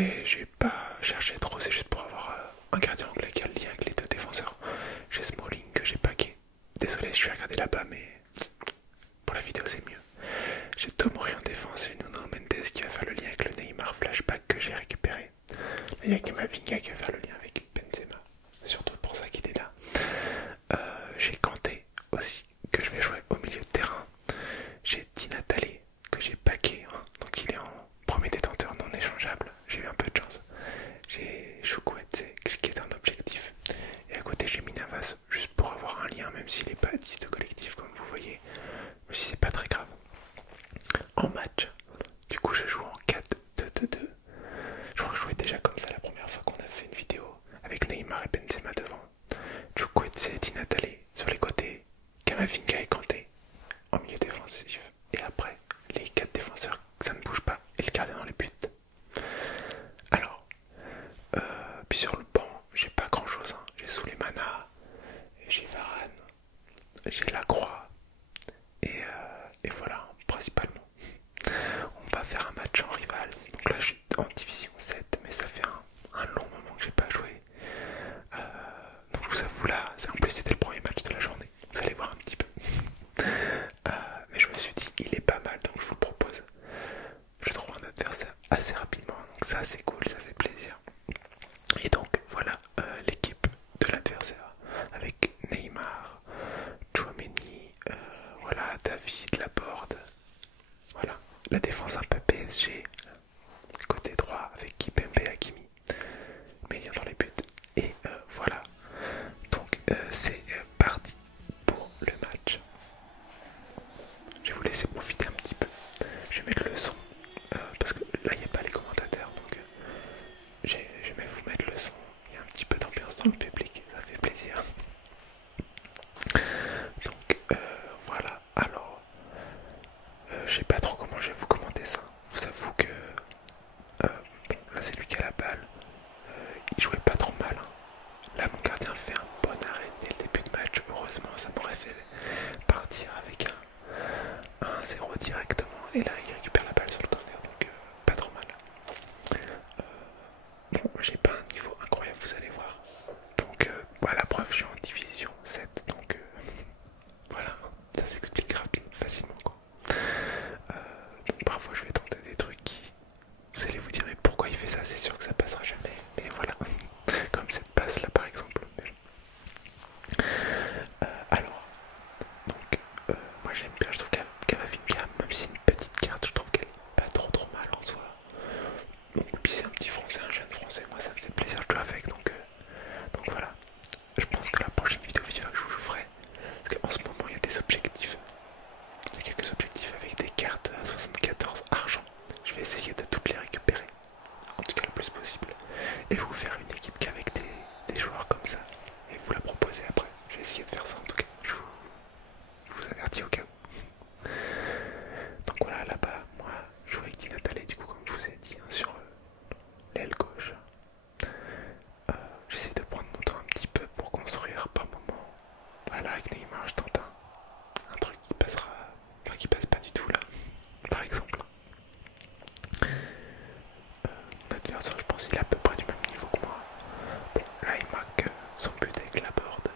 désolé, j'ai pas cherché trop, c'est juste pour avoir un gardien anglais qui a le lien avec les deux défenseurs. J'ai Smalling que j'ai packé. Désolé, je suis regardé là-bas, mais pour la vidéo c'est mieux. J'ai Tomori en défense et Nuno Mendes qui va faire le lien avec le Neymar flashback que j'ai récupéré. Il y a Kamavinga qui va faire le lien avec Benzema. C'est surtout pour ça qu'il est là. J'ai Kanté aussi que je vais jouer au milieu de terrain. J'ai Di Natale que j'ai packé, hein, donc il est en premier détenteur non échangeable. J'ai eu un peu de chance. J'ai Chukwueze qui est un objectif. Et à côté j'ai Minavas juste pour avoir un lien même s'il n'est pas à 10 de collectif comme vous voyez. Mais si c'est pas très grave. En match, du coup je joue en 4-2-2-2. Je crois que je jouais déjà comme ça la première fois qu'on a fait une vidéo avec Neymar et Benzema devant. Chukwueze et Di Natale sur les côtés, Kamavinga et Kanté en milieu défensif. Et après, les 4 défenseurs, ça ne bouge pas, et le gardien dans les buts. Alors, puis sur le banc, j'ai pas grand chose. Hein. J'ai Souleymana, j'ai Varane, j'ai Lacroix, et voilà, principalement. On va faire un match en rival. Donc là, je suis en division 7, mais ça fait un long moment que j'ai pas joué. Donc je vous avoue là, en plus c'était le premier match de la journée. Vous allez voir un petit peu. Mais je me suis dit, il est pas mal, donc je vous le propose. Je trouve un adversaire assez rapidement, donc ça c'est cool, ça fait plaisir. Et donc voilà l'équipe de l'adversaire avec Neymar, Tchouaméni, voilà David, Laborde, voilà la défense un peu PSG, côté droit avec Kipembe et Hakimi, Médien dans les buts. Et voilà, donc c'est parti pour le match. Je vais vous laisser profiter un petit peu. Je vais mettre le son parce que là il n'y a pas les commentateurs, donc je vais vous mettre le son. Il y a un petit peu d'ambiance dans le public, ça fait plaisir. Donc voilà, alors je sais pas trop comment je vais vous commenter ça. Je vous avoue que bon, là c'est lui qui a la balle. Il jouait pas trop mal. Hein. Là mon gardien fait un bon arrêt dès le début de match. Heureusement ça m'aurait fait partir avec un 1-0 directement. Et là il récupère la balle sur le corner, donc pas trop mal. Bon, j'ai pas un niveau incroyable, vous allez voir. Donc voilà, preuve, je suis en division 7, donc voilà, ça s'explique facilement quoi. Donc parfois je vais tenter des trucs qui, vous allez vous dire mais pourquoi il fait ça, c'est sûr que ça passera jamais. Mais voilà, comme cette passe là par exemple. Alors, donc moi j'aime bien, je trouve Kamavinga, même si c'est une petite carte, je trouve qu'elle est pas trop mal en soi. Donc puis c'est un petit français, un jeune français, moi ça me fait plaisir de jouer avec, donc voilà. Je pense que la prochaine vidéo que je vous ferai, parce qu'en ce moment il y a des objectifs, il y a quelques objectifs avec des cartes à 74 argent. Je vais essayer de toutes les récupérer, en tout cas le plus possible, et vous faire une équipe qu'avec des joueurs comme ça, et vous la proposer après. Je vais essayer de faire ça en tout cas, je vous avertis au cas où. Donc voilà, là-bas, moi je joue avec Di Natale, du coup comme je vous ai dit, hein, sur l'aile gauche. J'essaie de prendre mon temps un petit peu pour construire par moment. Voilà, avec Neymar, je tente un truc qui passera, enfin qui passe pas du tout là, par exemple. Mon adversaire, je pense qu'il est à peu près du même niveau que moi. Bon, là il marque son but avec la board.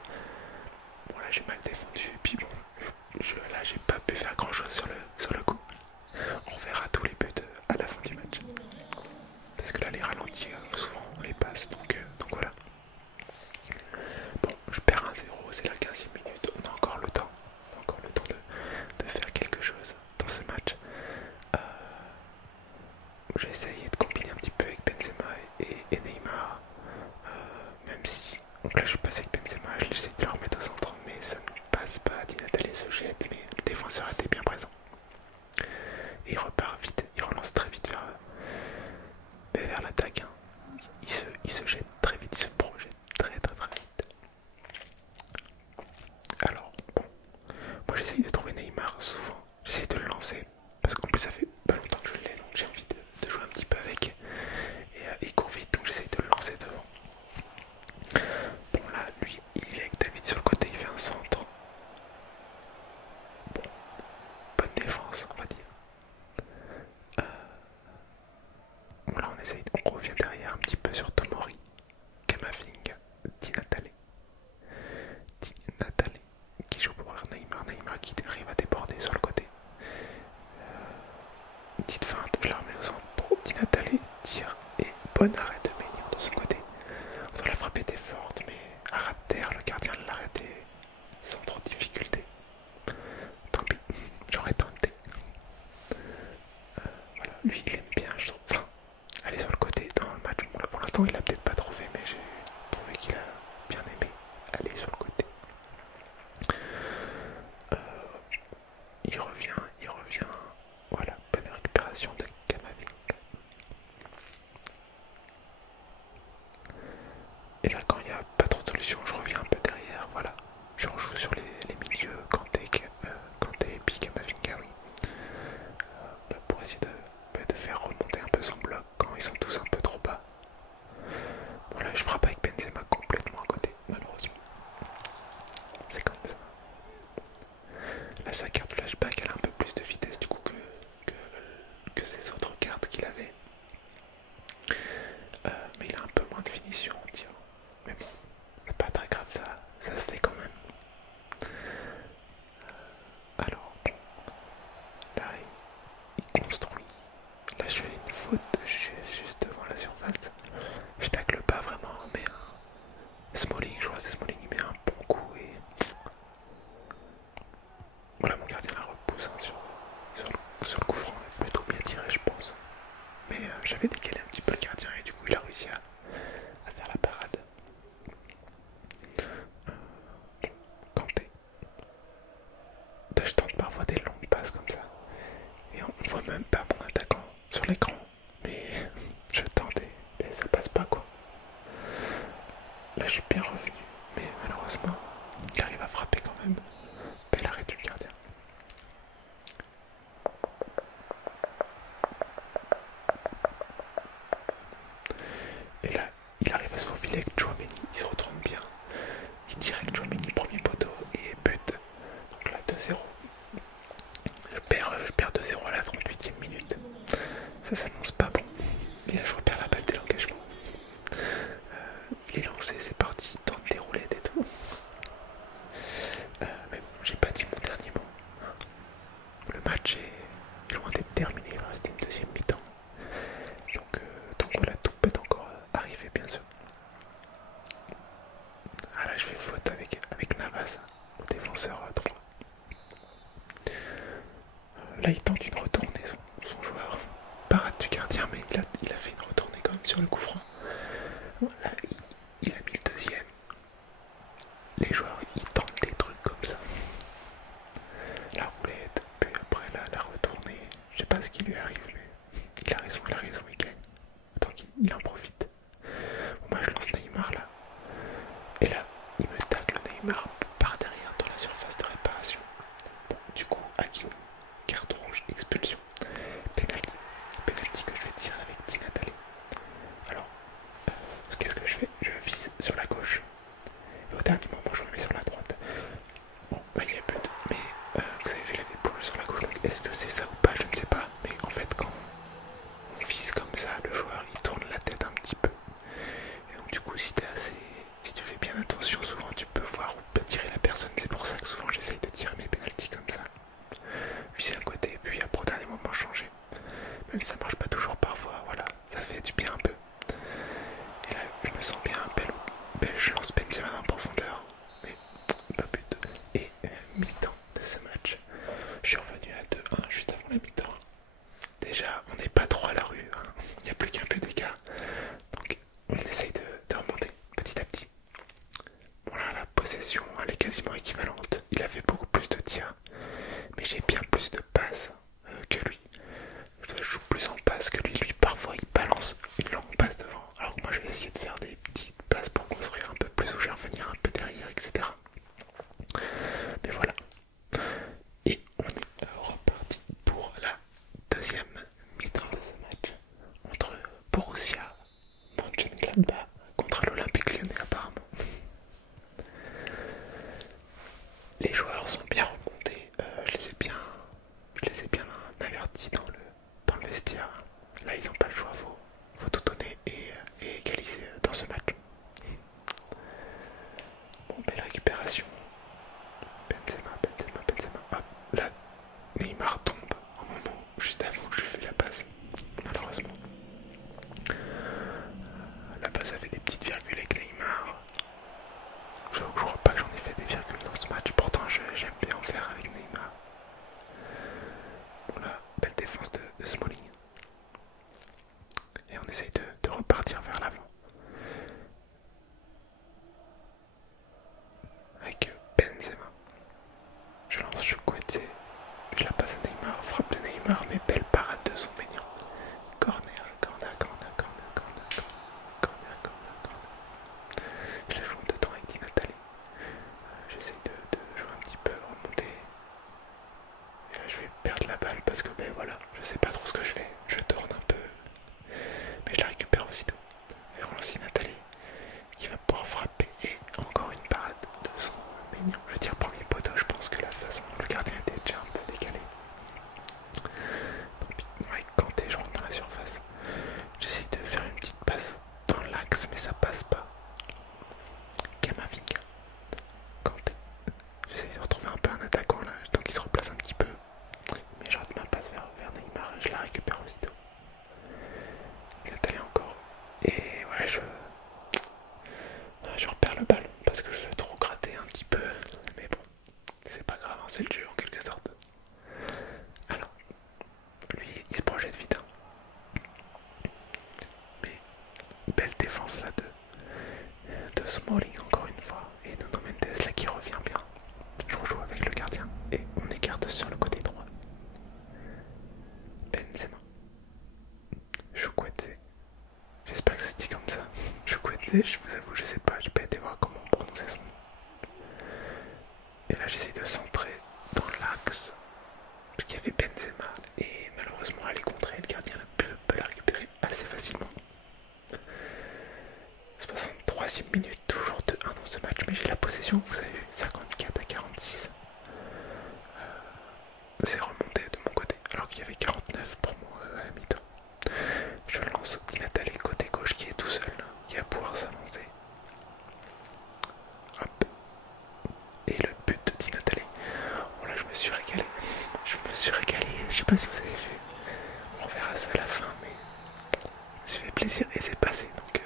Bon, là j'ai mal défendu, et puis bon, là j'ai pas pu faire grand chose sur le coup. On verra tous les buts à la fin du match. Parce que là les ralentis, souvent on les passe, donc voilà. Bon, je perds 1-0, c'est la 15e minute, on a encore le temps. On a encore le temps de faire quelque chose dans ce match. J'ai essayé de combiner un petit peu avec Benzema et Neymar. Même si, donc là je suis passé avec Benzema, je l'essaie de le remettre au centre, mais ça ne passe pas. Di Natale se jette, mais le défenseur était bien présent. Et il repart vite, il relance très vite vers l'attaque. Hein. Il se jette très vite, il se projette très vite. Alors, bon, moi j'essaye de trouver Neymar souvent, j'essaye de le lancer, parce qu'en plus ça fait pas longtemps que je l'ai, donc j'ai envie de jouer un petit peu avec. Et il court vite, donc j'essaye de le lancer devant. Bon là, lui, il est avec David sur le côté, il fait un centre. Bon, même. Bel arrêt du gardien. Et là, il arrive à se faufiler avec Tchouaméni, il se retourne bien. Il tire avec Tchouaméni, premier poteau, et but. Donc là, 2-0. Je perds 2-0 à la 38e minute. Ça s'annonce pas bon. Mais là, je repère la balle dès l'engagement. Il est lancé, c'est parti, tente des roulettes et tout. Mais bon, j'ai pas dit mon dernier mot. Hein. Le match est loin d'être terminé, il va rester une deuxième mi-temps. Donc voilà, tout peut encore arriver, bien sûr. Ah là, je fais faute avec Navas, le défenseur droit. Là, il tente une retournée, son joueur. Parade du gardien, mais il a fait une retournée quand même sur le coup franc. Là, il a mis le deuxième. Les joueurs, ils tentent des trucs comme ça. La roulette, puis après la retournée. Je sais pas ce qui lui arrive, mais il a raison, il gagne. Tant qu'il en profite. Bon, moi, je lance Neymar là. Et là, il me tacle Neymar par derrière dans la surface de réparation. Bon, du coup, Hakim, carte rouge, expulsion. Penalty. Penalty que je vais tirer avec Di Natale. Alors, qu'est-ce que je fais? Je vise sur la gauche. Et au dernier moment, je me mets sur la droite. Bon, il y a but. Mais vous avez vu, il avait bougé sur la gauche. Donc, est-ce que c'est ça ou pas? Je ne sais pas. Mais en fait, quand on vise comme ça, le joueur, il tourne la tête un petit peu. Et donc, du coup, si tu fais bien attention, souvent tu peux voir où peut tirer la personne. C'est pour ça que souvent j'essaye de tirer mes pénaltys comme ça. Viser un côté, puis après au dernier moment changer. Même si ça marche pas toujours parfois, voilà, ça fait du bien un peu. Et là, je me sens bien, je lance Benzema en profondeur, mais pas but. Et mi-temps de ce match, je suis revenu à 2-1 juste avant la mi-temps. Déjà, on n'est pas trop à la rue, hein. Il n'y a plus qu'un peu d'écart. Donc, on essaye de remonter petit à petit. Bon là, la possession, elle est quasiment équivalente. Il a fait beaucoup plus de tirs, mais j'ai bien plus de passes que lui. Je joue plus en passe que lui. Lui, parfois, il balance une longue passe devant. Alors que moi, je vais essayer de faire des petites passes pour construire un peu plus, ou je vais revenir un peu derrière, etc. Mais voilà. Et on est reparti pour la deuxième mi-temps de ce match entre Borussia Mönchengladbach contre l'Olympique Lyonnais apparemment. Les joueurs sont bien remontés, je les ai bien avertis dans le vestiaire. Là ils n'ont pas le choix, faut tout donner et égaliser dans ce match. Bon, belle récupération. Benzema. Hop, là Neymar tombe au moment juste avant que je fais la passe. Malheureusement. La passe a fait des petites virgules avec Neymar. Je crois pas que j'en ai fait des virgules dans ce match, pourtant j'aime bien en faire avec Neymar. Bon là, belle défense de Smalling. Et on essaye de repartir vers l'avant. Avec Benzema. Je lance Chukwueze. Je la passe à Neymar, frappe de Neymar, mais belle parade de son mignon. Corner. Je la joue dedans avec Di Natale. J'essaye de jouer un petit peu, remonter. Et là je vais perdre la balle parce que ben voilà, je sais pas trop ce que je fais. Je tourne un peu. Mais je la récupère aussitôt. Et je relance Di Natale qui va pouvoir frapper. Et encore une parade de son mignon. Je tire premier poteau, je pense que la façon dont le gardien était déjà un peu décalé. Donc avec Kanté, je rentre dans la surface. J'essaye de faire une petite passe dans l'axe, mais ça passe pas. Kamavinga. Kanté. J'essaye de retrouver un peu un attaquant là, tant qu'il se replace un petit peu. Mais je rate ma passe vers Neymar et je la récupère aussitôt. Nathalie encore. Et ouais, je repère le ballon parce que je veux trop gratter un petit peu. Mais bon, c'est pas grave, hein, c'est le jeu en quelque sorte. Alors, lui, il se projette vite. Hein. Mais belle défense là de Smalling encore une fois. Et Nuno Mendes là qui revient bien. Je rejoue avec le gardien et on écarte sur le côté droit. Benzema. Chukwueze. J'espère que ça se dit comme ça. Chukwueze, je vous avoue, je sais pas, j'ai pas été voir comment prononcer son nom. Et là là j'essaye de centrer dans l'axe parce qu'il y avait Benzema et malheureusement elle est contrée, le gardien peut la récupérer assez facilement. 63e minute, toujours 2-1 dans ce match, mais j'ai la possession, vous avez vu, 54 à 46. C'est remonté de mon côté, alors qu'il y avait 49 pour moi à la mi-temps. Je lance Di Natale côté gauche qui est tout seul, il va pouvoir s'avancer. Hop. Et le but de Di Natale. Bon là je me suis régalé. Je sais pas si vous avez vu. On verra ça à la fin, mais je me suis fait plaisir et c'est passé, donc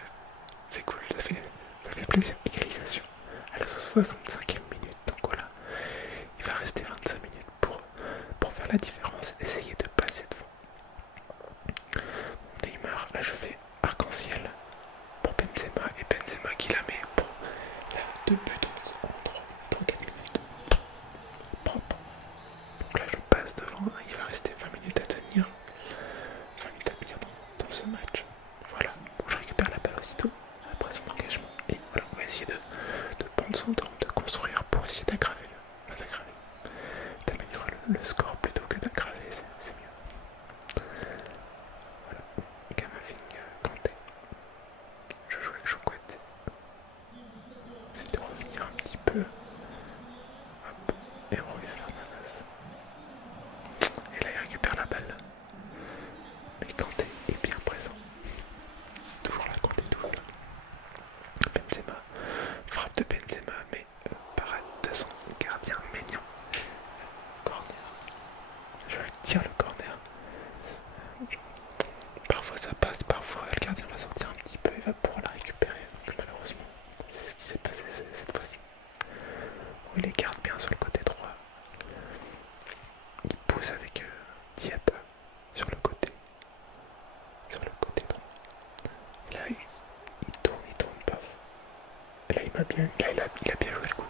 c'est cool, ça fait plaisir. Égalisation à la 65e minute, donc voilà. Il va rester 25 minutes pour faire la différence, essayer de passer devant. Neymar, là je fais arc-en-ciel pour Benzema et Benzema qui la met pour la 2 buts en 3-4 minutes. Propre. Donc là je passe devant, il va rester 20 minutes à tenir. 20 minutes à tenir dans ce match. Voilà, bon, je récupère la balle aussitôt après son engagement. Et voilà, on va essayer de prendre son temps, de construire pour essayer d'aggraver d'améliorer le score plutôt que d'aggraver, c'est mieux. Voilà, Camavinga, Kanté. Je joue avec Choukwete. J'essaie de revenir un petit peu. Hop, et on revient vers Navas. Et là il récupère la balle. Mais Kanté est bien présent. Toujours là, Kanté, toujours là. Benzema, frappe de Benzema, mais parade de son gardien Maignan. Corner. Je tire le corner. Parfois ça passe, parfois le gardien va sortir un petit peu et va pouvoir la récupérer. Donc malheureusement, c'est ce qui s'est passé cette fois-ci. Il les garde bien sur le côté droit. Il pousse avec Diata sur le côté. Sur le côté droit. Et là, il tourne, paf. Et là, il a bien joué le coup.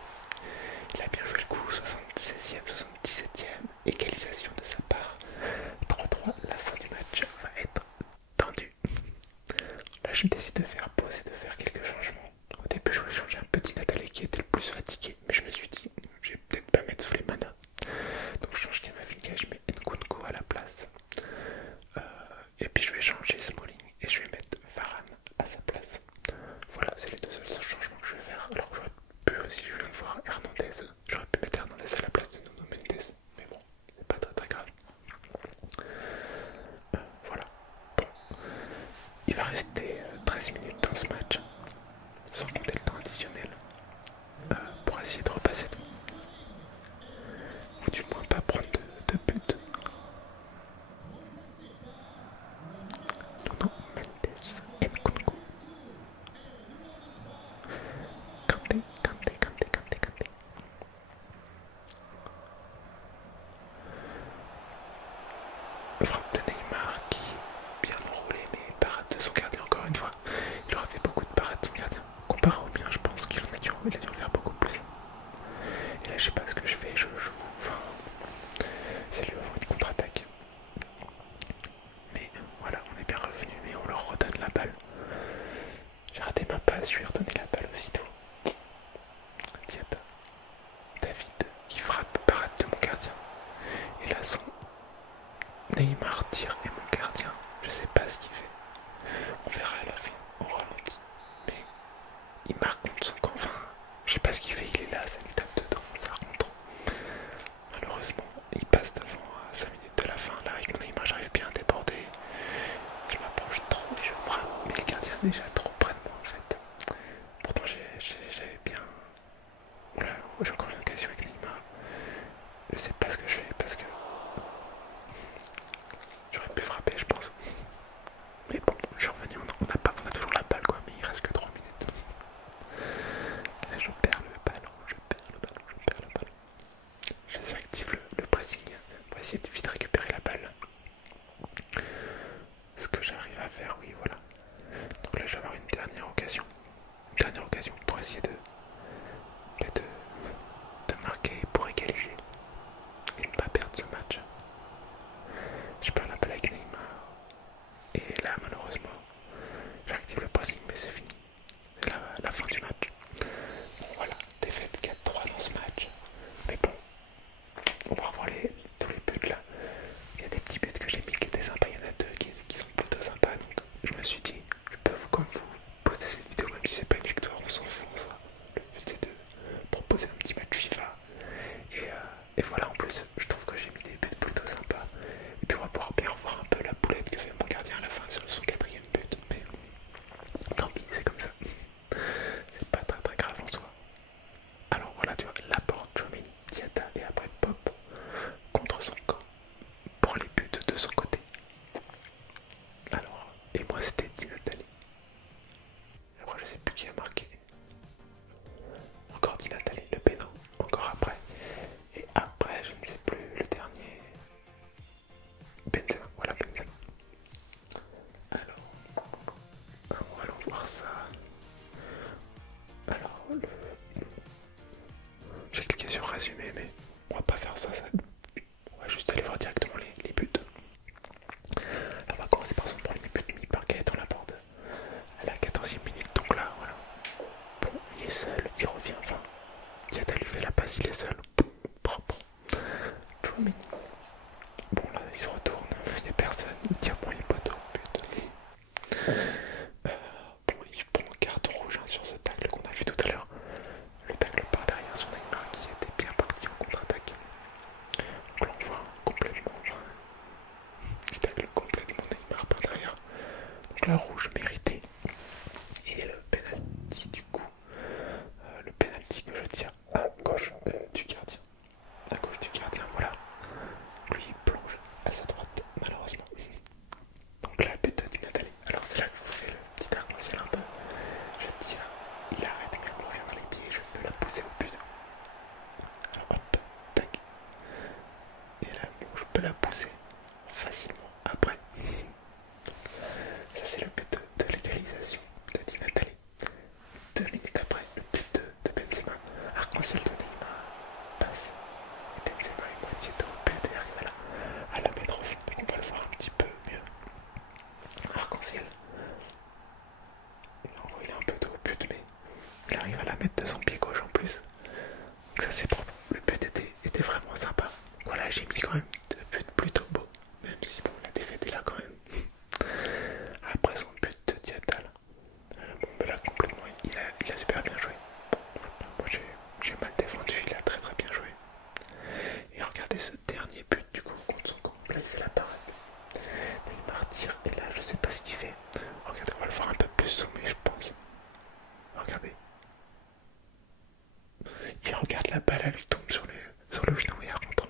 Il a bien joué le coup, 76e, 77e, égalisation de sa part. 3-3, la fin du match va être tendue. Là, je décide de faire pause et de faire quelques changements. Au début, je voulais changer un petit Nathalie qui était le plus fatigué, mais je me suis dit, je vais peut-être pas mettre sous les manas. Donc, je change Camavinga, je mets Nkunku à la place. Et puis, je vais changer Smalling et je vais mettre Varane à sa place. Voilà, c'est les deux seuls changements que je vais faire. Alors que j'aurais pu aussi, je viens de voir Hernandez, j'aurais pu mettre Hernandez à la place de Nuno Mendes, mais bon, c'est pas très grave. Voilà, bon, il va rester 13 minutes dans ce match, sans compter le temps additionnel, pour essayer de repasser devant, ou du moins pas prendre de but. Nuno Mendes, Nkunku. Kanté. Frappe de Neymar qui est bien enroulé, mais parade de son gardien encore une fois. Il aura fait beaucoup de parades de son gardien. Comparé au mien, je pense qu'il a dû en faire beaucoup plus. Et là, je sais pas ce que je fais, je joue. Enfin, c'est lui avoir une contre-attaque. Mais voilà, on est bien revenu, mais on leur redonne la balle. J'ai raté ma passe, je lui ai redonné la balle aussitôt. Diata. David qui frappe, parade de mon gardien. Et là, son Neymar tire et mon gardien, je sais pas ce qu'il fait. On verra à la fin, on ralentit. Mais il marque contre son camp. Enfin, je sais pas ce qu'il fait, il est là, ça lui tape dedans, ça rentre. Malheureusement, il passe devant à 5 minutes de la fin. Là, avec mon Neymar, j'arrive bien à déborder. Je m'approche trop et je frappe. Mais le gardien est déjà trop près de moi en fait. Pourtant, j'avais bien. Oula, j'ai encore une occasion avec Neymar. Je sais pas ce que je fais parce que j'aurais pu frapper, je pense. Mais bon, je suis revenu, on a toujours la balle quoi, mais il reste que 3 minutes. Là, je perds le ballon. J'active le pressing pour essayer de vite récupérer la balle. Ce que j'arrive à faire, oui, voilà. Donc là, je vais avoir une dernière occasion. Pour essayer de marquer pour égaliser et ne pas perdre ce match. Je perds la balle avec Neymar. Et là, malheureusement, j'active le pressing, mais c'est fini. C'est la fin du match. Bon, voilà, défaite 4-3 dans ce match. Mais bon, résumé, mais on va pas faire ça, on va juste aller voir directement les buts. Alors, on va commencer par son premier but mis par Gaëtan Laborde à la 14e minute, donc là, voilà. Bon, il est seul, il revient, enfin, Diatta lui fait la passe, il est seul, propre. Chouameni. Bon, là, il se retourne, il n'y a personne, il tire pour les poteaux, but. Bon, il prend carte rouge hein, sur ce tacle qu'on a vu tout à l'heure. Le tacle par derrière sur Neymar qui était bien parti en contre-attaque. Donc là on voit complètement, il tacle complètement Neymar par derrière. Donc la rouge méritée. Et le penalty du coup, le penalty que je tire à gauche du gardien. À gauche du gardien, voilà. Lui il plonge à sa droite malheureusement. Donc là, but de Nathalie. Alors c'est là que je vous fais le petit arc-en-ciel un peu. Je tire, il arrête, mais elle me revient dans les pieds, je peux la pousser au but. Alors hop, tac. Et là, bon, je peux la pousser facilement après. Ça c'est le but de l'égalisation de Di Nathalie. 2 minutes après, le but de Benzema. Arc-en-ciel de Neymar passe. Et Benzema est moitié de au but et arrive à la mettre au fond. Donc on va le voir un petit peu mieux. Arc-en-ciel. Il est un peu de au but, mais il arrive à la mettre de son pied gauche en plus. Donc ça c'est propre. Le but était vraiment sympa. Donc voilà, j'ai mis quand même 2 buts plutôt beaux. Même si bon, la défaite est là quand même. Après son but de Diatta, bon ben là complètement, il a super bien joué. Moi j'ai mal défendu, il a très très bien joué. Et regardez ce dernier but du coup contre son camp. Là il fait la parade. Neymar tire et là je sais pas ce qu'il fait. Regardez, on va le voir un peu plus zoomé je pense. Regardez. Il regarde la balle, elle lui tombe sur le genou et elle rentre.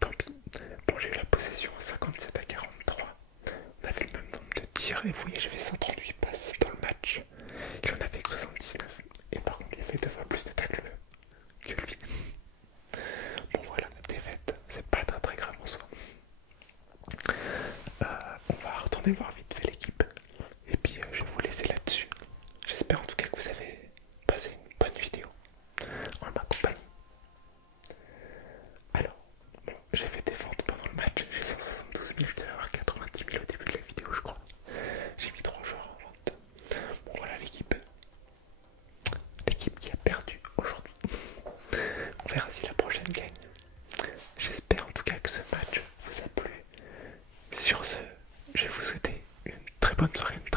Tant pis. Bon, j'ai eu la possession à 57 à 43. On avait le même nombre de tirs et vous voyez, j'avais 138 passes dans le match. Il en avait que 79. Et par contre, il a fait 2 fois plus de tacles que lui. Bon, voilà, la défaite, c'est pas très très grave en soi. On va retourner voir vite fait l'équipe. Et puis, je vais vous laisser là-dessus. J'espère en tout cas que vous avez passé une bonne vidéo en ma compagnie. Alors, bon, j'ai fait des ventes pendant le match, j'ai 172 000, je devais avoir 90 000 au début de la vidéo je crois. J'ai mis 3 joueurs en vente. Bon voilà l'équipe qui a perdu aujourd'hui. On verra si la prochaine gagne. J'espère en tout cas que ce match vous a plu. Sur ce, je vais vous souhaiter une très bonne soirée, une